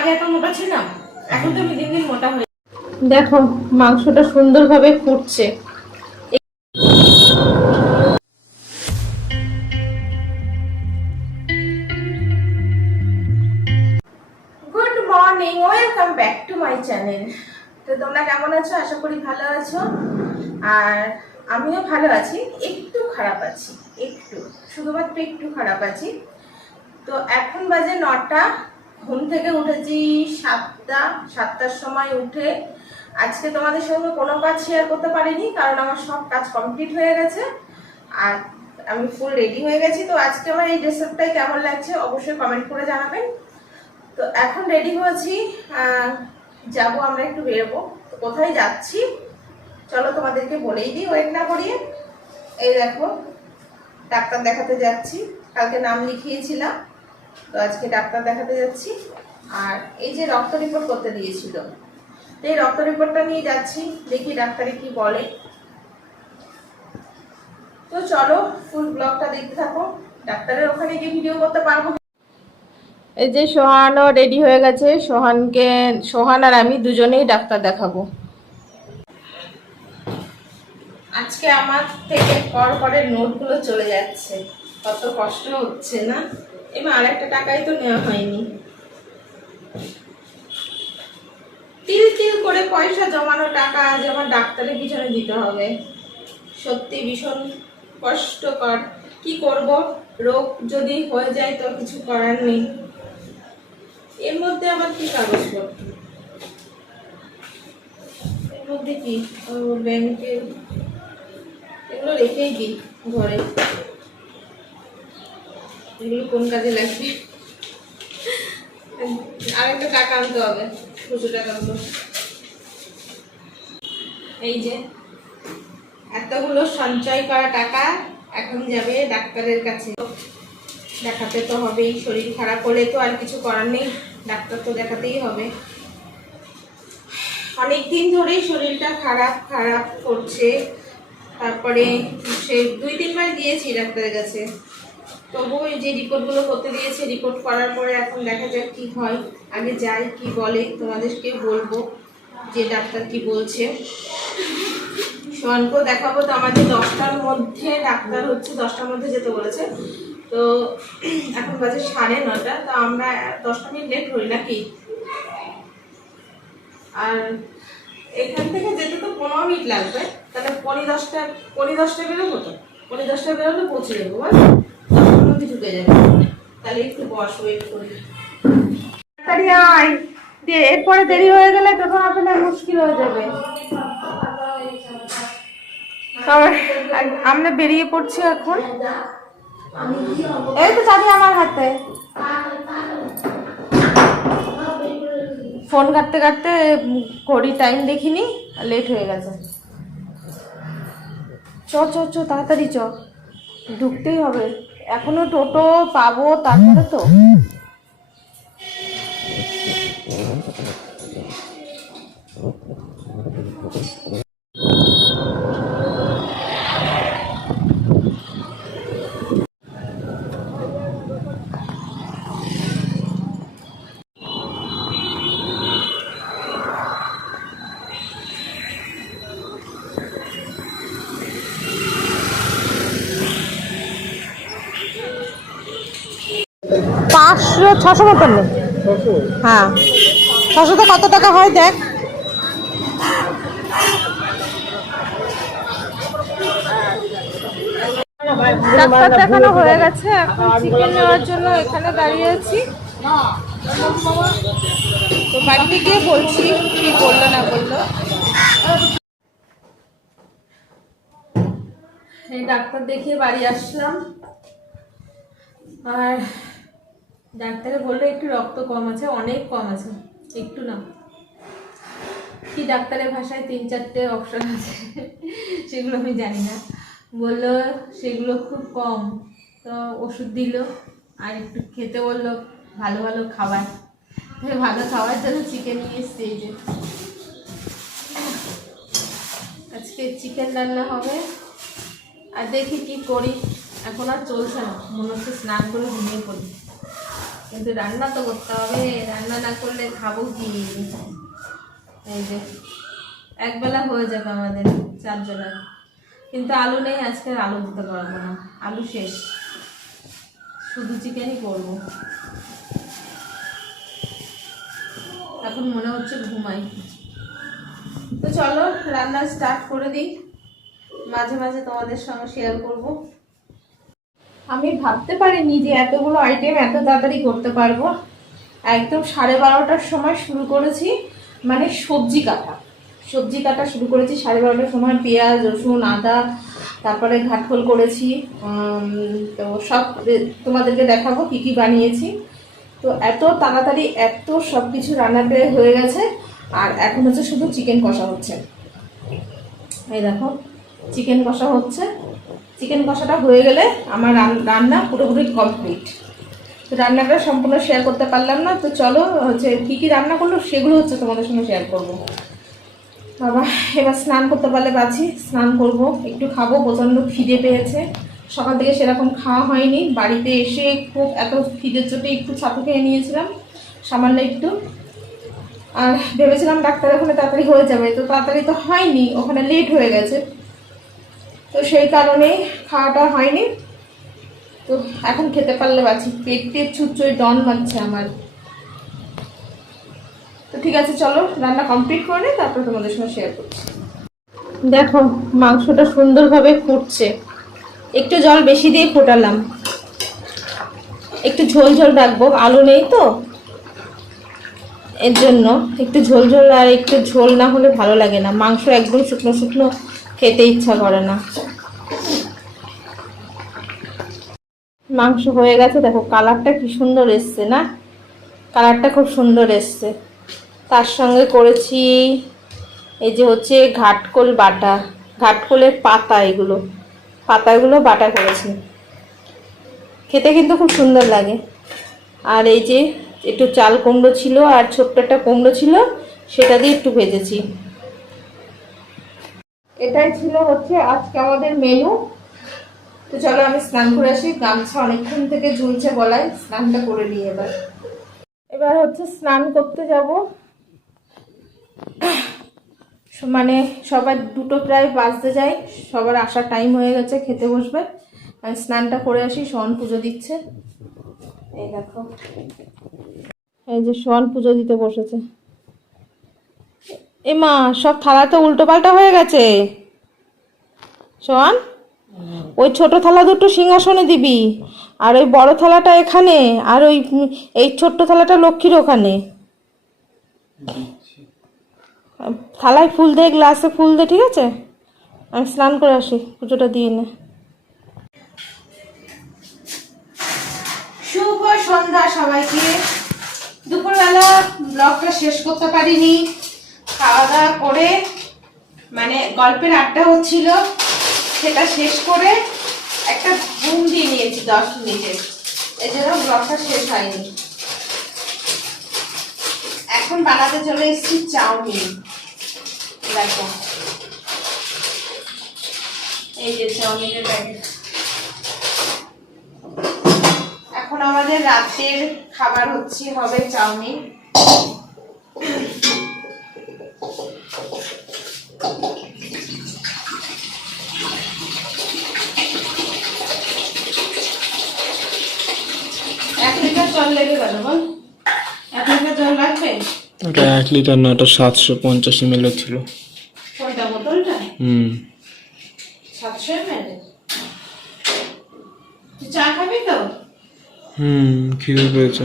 আগে এত মোটা ছিলাম, এখন তো আমি দিন দিন মোটা হয়ে। দেখো মাংসটা সুন্দরভাবে ফুটছে। Good morning, welcome back to my channel. তো তোমরা কেমন আছো? আশা করি ভালো আছো। আর আমিও ভালো আছি, একটু খারাপ আছি, একটু, শুধুমাত্র একটু খারাপ আছি। তো এখন বাজে 9টা, ঘুম থেকে উঠেছি 7টার সময় উঠে আজকে তোমাদের সঙ্গে কোনো কাজ শেয়ার করতে পারিনি, কারণ আমার সব কাজ কমপ্লিট হয়ে গেছে আর আমি ফুল রেডি হয়ে গেছি। তো আজকে আমার এই ড্রেসআপটাই কেমন লাগছে অবশ্যই কমেন্ট করে জানাবেন। তো এখন রেডি হয়েছি, যাব আমরা একটু বেরোবো। তো কোথায় যাচ্ছি চলো তোমাদেরকে বলেই দিই, ওয়েট না করিয়ে। এই দেখো, ডাক্তার দেখাতে যাচ্ছি, কালকে নাম লিখিয়েছিলাম, তো আজকে ডাক্তার দেখাতে যাচ্ছি। আর এই যে রক্ত রিপোর্ট করতে দিয়েছিল, এই রক্ত রিপোর্টটা নিয়ে যাচ্ছি, দেখি ডাক্তারে কি বলে। তো চলো ফুল ব্লগটা দেখতে থাকো, ডাক্তারের ওখানে গিয়ে ভিডিও করতে পারবো। এই যে সোহানও রেডি হয়ে গেছে, সোহান আর আমি দুজনেই ডাক্তার দেখাবো। আজকে আমার থেকে করের নোটগুলো চলে যাচ্ছে, কত কষ্ট হচ্ছে না। এবার আরেকটা টাকাই তো নেওয়া হয়নি। তিল তিল করে পয়সা জমানো টাকা আজ আমার ডাক্তারের পিছনে দিতে হবে, সত্যি ভীষণ কষ্টকর। কি করব, রোগ যদি হয়ে যায় তো কিছু করার নেই। এর মধ্যে আবার কি কাগজপত্র, এর মধ্যে কি ব্যাংকের, এগুলো রেখেই দিই ঘরে, এগুলো কোন কাজে লাগবে। আরেকটা টাকা আনতে হবে, 200 টাকা মতো। এই যে এতগুলো সঞ্চয় করা টাকা এখন যাবে ডাক্তারের কাছে, দেখাতে তো হবেই। শরীর খারাপ হলে তো আর কিছু করার নেই, ডাক্তার তো দেখাতেই হবে। অনেক দিন ধরেই শরীরটা খারাপ খারাপ করছে, তারপরে সে 2-3 বার গিয়েছি ডাক্তারের কাছে, তবুও যে রিপোর্টগুলো করতে দিয়েছে, রিপোর্ট করার পরে এখন দেখা যাক কি হয়। আগে যাই, কি বলে তোমাদেরকে বলবো যে ডাক্তার কি বলছে। সোহানকেও দেখাবো। তো আমাদের 10টার মধ্যে ডাক্তার হচ্ছে, 10টার মধ্যে যেতে বলেছে। তো এখন বাজে 9:30, তো আমরা 10 মিনিট লেট হই নাকি। আর এখান থেকে যেতে তো 15 মিনিট লাগবে, তাহলে 10:15 বেরোবো, তো 10:15 বেরোলে পৌঁছে যাবো, 10টার মধ্যে ঢুকে যাবে। তাহলে একটু বস, ওয়েট করি, তাড়াতাড়ি আয়। দিয়ে এরপরে দেরি হয়ে গেলে টোটো না পেলে মুশকিল হয়ে যাবে। আমরা বেরিয়ে পড়ছি এখন। এই তো চাবি আমার হাতে। ফোন ঘাটতে ঘাটতে ঘড়ি টাইম দেখিনি, লেট হয়ে গেছে। চ চ চ তাড়াতাড়ি চ, ঢুকতেই হবে, এখনো টোটো পাবো তারপরে তো। 500-600 মতন নেই। হ্যাঁ, 600তে কত টাকা হয় দেখ। ডাক্তার দেখানো হয়ে গেছে, এখন চিকেন নেওয়ার জন্য এখানে দাঁড়িয়ে আছি। তো বাড়িতে গিয়ে বলছি কি বললো না বললো। এই ডাক্তার দেখিয়ে বাড়ি আসলাম, আর ডাক্তারে বললো একটু রক্ত কম আছে, অনেক কম আছে, একটু না, কি ডাক্তারের ভাষায় 3-4টে অপশন আছে, সেগুলো আমি জানি না। বললো সেগুলো খুব কম, তো ওষুধ দিল আর একটু খেতে বললো ভালো ভালো খাবার। ভালো খাওয়ার জন্য চিকেন নিয়ে এসছি। এই যে আজকে চিকেন রান্না হবে, আর দেখি কি করি। এখন আর চলছে না, মনে হচ্ছে স্নান করে ঘুমিয়ে পড়ি। কিন্তু রান্না তো করতে হবে, রান্না না করলে খাবো কি? এই যে একবেলা হয়ে যাবে আমাদের 4 জনের, কিন্তু আলু নেই, আজকে আলু দিতে পারবো না, আলু শেষ, শুধু চিকেনই করবো। এখন মনে হচ্ছে ঘুমাই। তো চলো রান্না স্টার্ট করে দিই, মাঝে মাঝে তোমাদের সঙ্গে শেয়ার করব। আমি ভাবতে পারিনি যে এতগুলো আইটেম এত তাড়াতাড়ি করতে পারবো। একদম 12:30টার সময় শুরু করেছি, মানে সবজি কাটা শুরু করেছি 12:30টার সময়। পেঁয়াজ, রসুন, আদা, তারপরে ঘাটফোল করেছি। তো সব তোমাদেরকে দেখাবো কী কী বানিয়েছি। তো এত তাড়াতাড়ি এত সব কিছু রান্নাতে হয়ে গেছে। আর এখন হচ্ছে শুধু চিকেন কষা হচ্ছে। এই দেখো চিকেন কষা হচ্ছে। চিকেন কষাটা হয়ে গেলে আমার রান্না পুরোপুরি কমপ্লিট। তো রান্নাটা সম্পূর্ণ শেয়ার করতে পারলাম না। তো চলো হচ্ছে কী কী রান্না করলো সেগুলো হচ্ছে তোমাদের সঙ্গে শেয়ার করবো। বাবা এবার স্নান করতে পারলে বাঁচি, স্নান করব, একটু খাবো, প্রচণ্ড খিদে পেয়েছে। সকাল থেকে সেরকম খাওয়া হয়নি, বাড়িতে এসে খুব এত খিদের চোটে একটু ছাতু খেয়ে নিয়েছিলাম সামান্য একটু। আর ভেবেছিলাম ডাক্তার ওখানে তাড়াতাড়ি হয়ে যাবে, তো তাড়াতাড়ি তো হয়নি, ওখানে লেট হয়ে গেছে, তো সেই কারণেই খাওয়াটা হয়নি। তো এখন খেতে পারলে বাঁচি, পেটে ছুঁচোয় ডন মারছে আমার। তো ঠিক আছে চলো রান্না কমপ্লিট করে নিই, তারপর তোমাদের সঙ্গে শেয়ার করছি। দেখো মাংসটা সুন্দরভাবে ফুটছে, একটু জল বেশি দিয়ে ফোটালাম, একটু ঝোল ঝোল রাখবো, আলু নেই তো এর জন্য একটু ঝোল ঝোল, আর একটু ঝোল না হলে ভালো লাগে না, মাংস একদম শুকনো শুকনো খেতে ইচ্ছা করে না। মাংস হয়ে গেছে, দেখো কালারটা কি সুন্দর এসছে না, কালারটা খুব সুন্দর এসছে। তার সঙ্গে করেছি এই যে হচ্ছে ঘাটকোল বাটা, ঘাটকোলের পাতাগুলো বাটা করেছি, খেতে কিন্তু খুব সুন্দর লাগে। আর এই যে একটু চাল কুমড়ো ছিল আর ছোট্ট একটা কুমড়ো ছিল, সেটা দিয়ে একটু ভেজেছি। এটাই ছিল হচ্ছে আজকে আমাদের মেনু। তো চলো আমি স্নান করে আসি, গামছা অনেকক্ষণ থেকে ঝুলছে গলায়, স্নানটা করে নিই। এবার হচ্ছে স্নান করতে যাব, মানে সবার 2টো প্রায় বাজতে যায়, সবার আসার টাইম হয়ে গেছে, খেতে বসবে। আমি স্নানটা করে আসি, শোন পুজো দিচ্ছে। এই দেখো এই যে শোন পুজো দিতে বসেছে। এ মা সব থালা তো উল্টো পাল্টা হয়ে গেছে। শোন ওই ছোট থালা দুটো সিংহাসনে দিবি, আর ওই বড় থালাটা এখানে, আর ওই এই ছোট্ট থালাটা লক্ষ্মীর ওখানে। থালায় ফুল দে, গ্লাসে ফুল দে, ঠিক আছে? আমি স্নান করে আসি, পুজোটা দিয়ে নে। শুভ সন্ধ্যা সবাইকে। দুপুরবেলা ব্লগটা শেষ করতে পারিনি, খাওয়া দাওয়া করে মানে গল্পের আড্ডা হচ্ছিল, সেটা শেষ করে একটা ঘুম দিয়ে নিয়েছি 10 মিনিটের, এই জন্য ব্লগটা শেষ হয়নি। এখন বানাতে চলে এসেছি চাউমিন। দেখো এই যে চাউমিনের প্যাকেট। এখন আমাদের রাতের খাবার হবে চাউমিন। এক লিটার জল লেগে গেল, বল 1 লিটার জল লাগবে? ওটা 1 লিটার না, ওটা 750 ml ছিল। কোনটা, বোতলটা? 700 ml। তুই চা খাবি তো? খিদে পেয়েছে।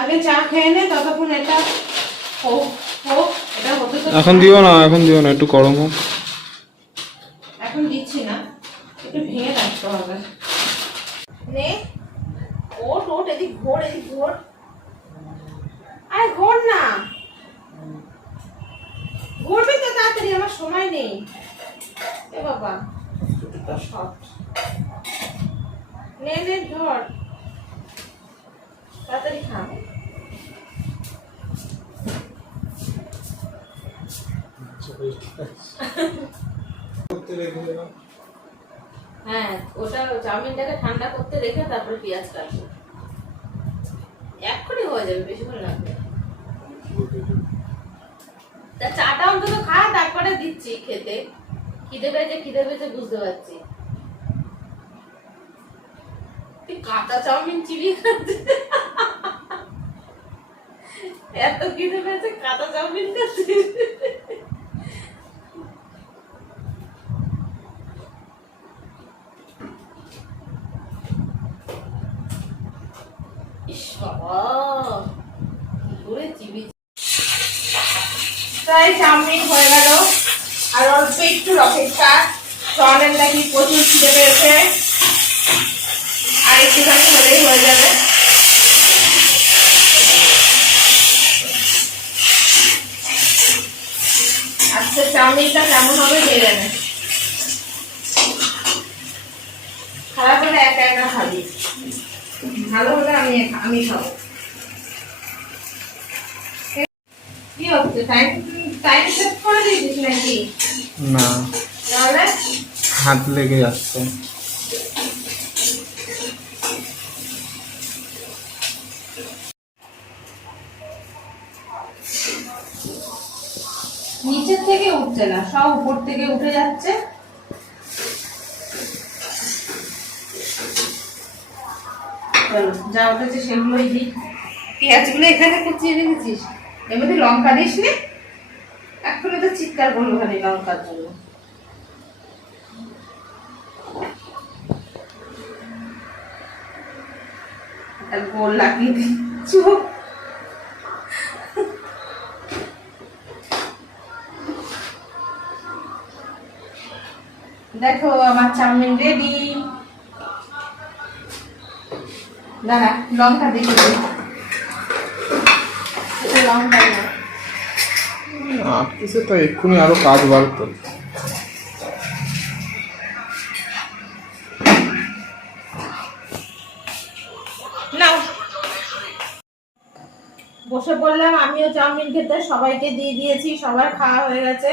আগে চা খেয়ে নে, ততক্ষণ এটা হোক হোক, এটা হতে তো। এখন দিও না, একটু গরম হোক। এখন দিচ্ছি না, একটু ভেঙে রাখতে হবে। নে ওট ওট, এদিক ঘোর, এদিক ঘোর, আরে ঘোর না, ঘুরবি তো তাড়াতাড়ি, আমার সময় নেই। এ বাবা শর্ট, নে নে ধর, তাড়াতাড়ি খা। হ্যাঁ ওটা চাউমিনটাকে ঠান্ডা করতে রেখে তারপরে পেঁয়াজ কাটবো। এক্ষুনি হয়ে যাবে, বেশিক্ষণ লাগবে না। তা চাটা অন্তত খা, তারপরে দিচ্ছি খেতে। খিদে পেয়েছে বুঝতে পারছি। তুই কাঁচা চাউমিন চিবিয়ে খাচ্ছে। এত খিদে পেয়েছে কাঁচা চাউমিন খাচ্ছে। ইস বাবা, কি করে চিবি। তাই চাউমিন হয়ে গেল, আর অল্প একটু অপেক্ষা। চলেন নাকি প্রচুর খিদে পেয়েছে, আর একটুখানি হলেই হয়ে যাবে। আজকে চাউমিনটা কেমন হবে কে জানে। খারাপ হলে একা একা খাবি, ভালো হলে আমি খাবো। কি হচ্ছে, টাইম টাইম সেট করে দিয়েছিস নাকি? না, তাহলে হাত লেগে যাচ্ছে। নিচের থেকে উঠছে না, সব উপর থেকে উঠে যাচ্ছে। চলো যা উঠেছে সেগুলোই দিই। পেঁয়াজগুলো এখানে কুচিয়ে রেখেছিস, এর মধ্যে লঙ্কা দিস নি? এক্ষুনি তো চিৎকার করলো খালি লঙ্কার জন্য। গোল লাগিয়ে দিচ্ছ। দেখো আমার চাউমিন রেডি। দাঁড়া, লঙ্কা দেখে দিই। লঙ্কা না, আটকেছে তো, এক্ষুনি আরো কাজ বাড়তো। নাও। বসে পড়লাম আমিও চাউমিন খেতে, সবাইকে দিয়ে দিয়েছি, সবার খাওয়া হয়ে গেছে।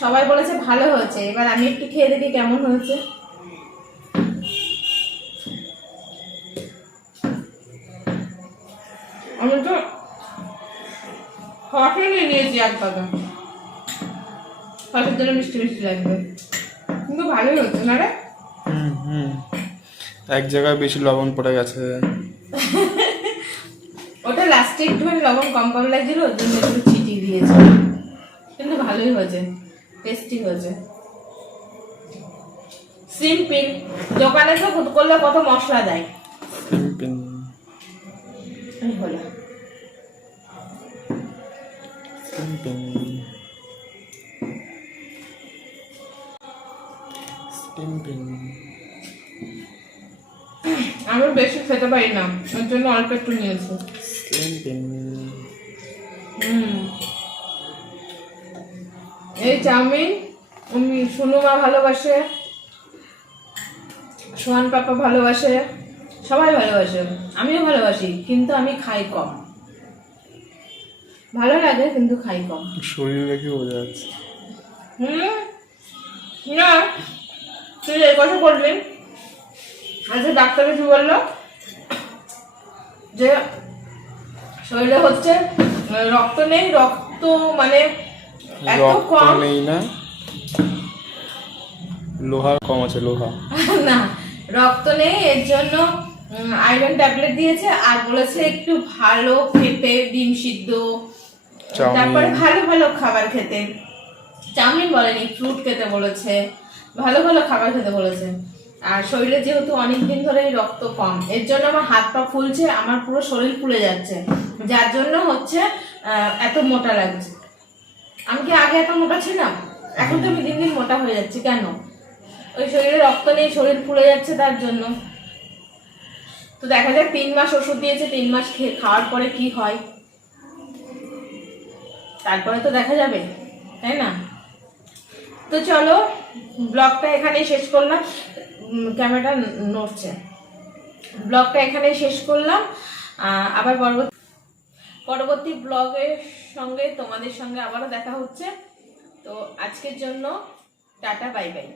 সবাই বলেছে ভালো হয়েছে, এবার আমি একটু খেয়ে দেখি কেমন হয়েছে। আমি তো হটে নিয়ে নিয়েছি এক কথা, হটের জন্য মিষ্টি মিষ্টি লাগবে, কিন্তু ভালোই হচ্ছে না রে। এক জায়গায় বেশি লবণ পড়ে গেছে। ওটা লাস্টে একটুখানি লবণ কম কম লাগছিল, ওর জন্য একটু ছিটিয়ে দিয়েছি, কিন্তু ভালোই হয়েছে, টেস্টি হয়েছে। সিম্পল, দোকানে তো করলে কত মশলা দেয়। সিম্পল হলো সিম্পল সিম্পল। আমি বেশি খেতে পারি না, ওর জন্য অল্প একটু নিয়েছি। এই চাউমিন সুনুমা ভালোবাসে, সোহান পাপা ভালোবাসে, সবাই ভালোবাসে, আমিও ভালোবাসি, কিন্তু আমি খাই কম। ভালো লাগে কিন্তু খাই কম। শরীর দেখে বোঝা যাচ্ছে। না, তুই এই কথা বলবি। আচ্ছা, ডাক্তার কি বললো? যে শরীরে হচ্ছে রক্ত নেই, রক্ত মানে এত কম নেই না, লোহা কম আছে, লোহা না, রক্ত নেই, এর জন্য আয়রন ট্যাবলেট দিয়েছে, আর বলেছে একটু ভালো খেতে, ডিম সিদ্ধ, তারপরে ভালো ভালো খাবার খেতে। চাউমিন বলেনি, ফ্রুট খেতে বলেছে, ভালো ভালো খাবার খেতে বলেছে। আর শরীরে যেহেতু অনেকদিন ধরে রক্ত কম, এর জন্য আমার হাত পা ফুলছে, আমার পুরো শরীর ফুলে যাচ্ছে, যার জন্য হচ্ছে এত মোটা লাগছে। আমি কি আগে এত মোটা ছিলাম? এখন তো আমি দিন দিন মোটা হয়ে যাচ্ছি। কেন? ওই শরীরে রক্ত নেই, শরীর ফুলে যাচ্ছে, তার জন্য। তো দেখা যাক, 3 মাস ওষুধ দিয়েছে, 3 মাস খাওয়ার পরে কি হয়, তারপরে তো দেখা যাবে, তাই না? তো চলো, ব্লগটা এখানেই শেষ করলাম। ক্যামেরাটা নড়ছে। ব্লগটা এখানেই শেষ করলাম। আবার পরবর্তী ব্লগের সঙ্গে তোমাদের সঙ্গে আবারও দেখা হচ্ছে। তো আজকের জন্য টাটা, বাই বাই।